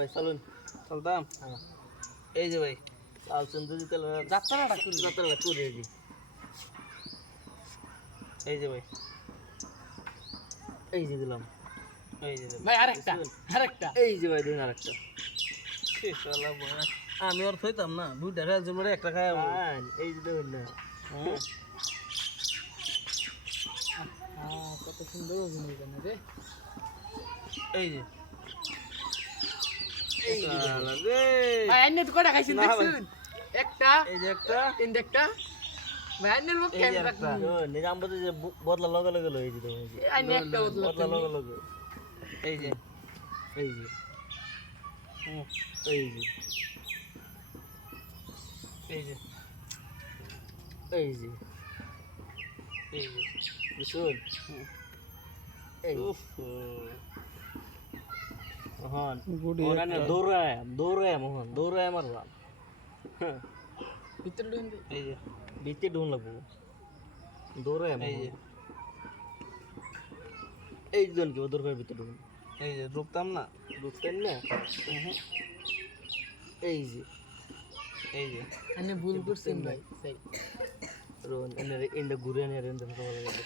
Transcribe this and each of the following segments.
ভাই চলুন চলতাম হ্যাঁ এই যে ভাই লাল চন্দুরি তেল যাত্রাটা যাত্রাটা করে দিই এই যে ভাই এই যে দিলাম এই যে দিলাম ভাই আরেকটা এই যে ভাই দিন আরেকটা শেষ হলো বড় আমি আর থইতাম না দুইটা খাওয়ার জন্য একটা খাওয়া এই যে দেখুন না কত সুন্দর ওজন এখানে রে এই যে এই যে শালা রে ভাই আইনে তো কটা খাইছেন না ভাই। দেখছেন একটা এই যে একটা একটা ভাই আইনের মুখ এই কেন যে একটা নিজাম বলতে যে বদলা লগে লগে লই দিতে এই যে আইনে একটা বদলা লগে লগে এই যে এই যে এই যে এই যে এই যে এই যে বুঝুন এই মোহন ওখানে দৌড়ায় মোহন দৌড়ায় মারলাম ভিতরে ঢুকে দে। এই যে দিতে ঢুন লাগবো দৌড়ায় এই যে এই জন কি দৌড়ায় ভিতরে ঢুন এই যে ঢুকতাম না ঢুকতেন না এই যে এই যে আইনে ভুল করছেন ভাই সেই রোন এনে ইন্ডা ঘুরে এনে রেন দেখতে ভালো লাগে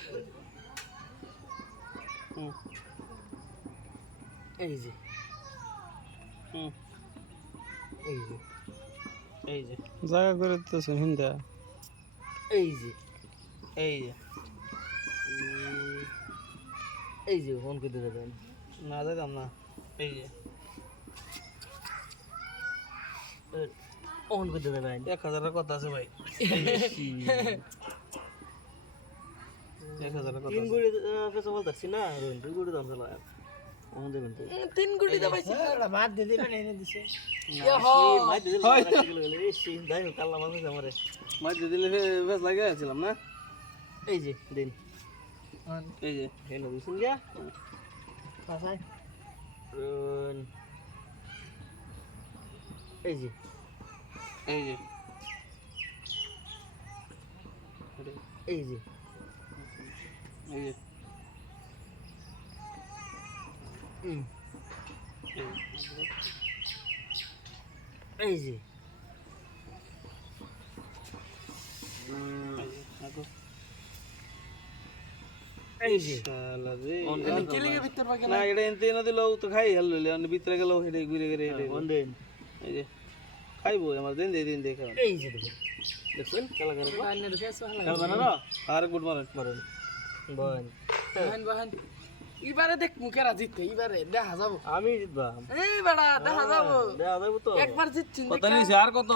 এই যে এই যে এই যে জায়গা করে তো হিন্দা এই যে এই যে এই যে ফোন করে দেবেন না যাইতাম না এই যে অন করে দেবেন 1000 কথা আছে ভাই 1000 কথা তিন গুড়ি পেছো বলতাছি না রোন দুই গুড়ি দাম চলা অন দেবেন তো 3 কোটি দা পাইছি মার দে দিবেন এনে দিছে মাই দিল এই সিন দাই কাল্লা মাছ আমারে মার দে দিলে বেশ লাগে আছিলাম না এই যে দিন এই যে হেলো দিছেন গা পাসাই রোন এই যে এই যে এই যে এই যে এই যে এই যে শালা রে অন কিলিগে ভিতর পাকে না এটা এনতে না দিলো তো খাই হললে অন ভিতরে গেল হেডে ঘুরে ঘুরে হেডে অন দেন এই যে খাইবো আমার দিন দেখো এই যে দেখুন দেখুন কালা করে আইনের ফেস ভালো কাল বানানো আর গুড মর্নিং মারুন বন বাহান এবারে দেখ মুখেরা জিততে এবারে দেখা যাবো আমি জিতবা এই বেড়া দেখা যাবো দেখা যাবো তো একবার জিতছিন কত নিছে আর কত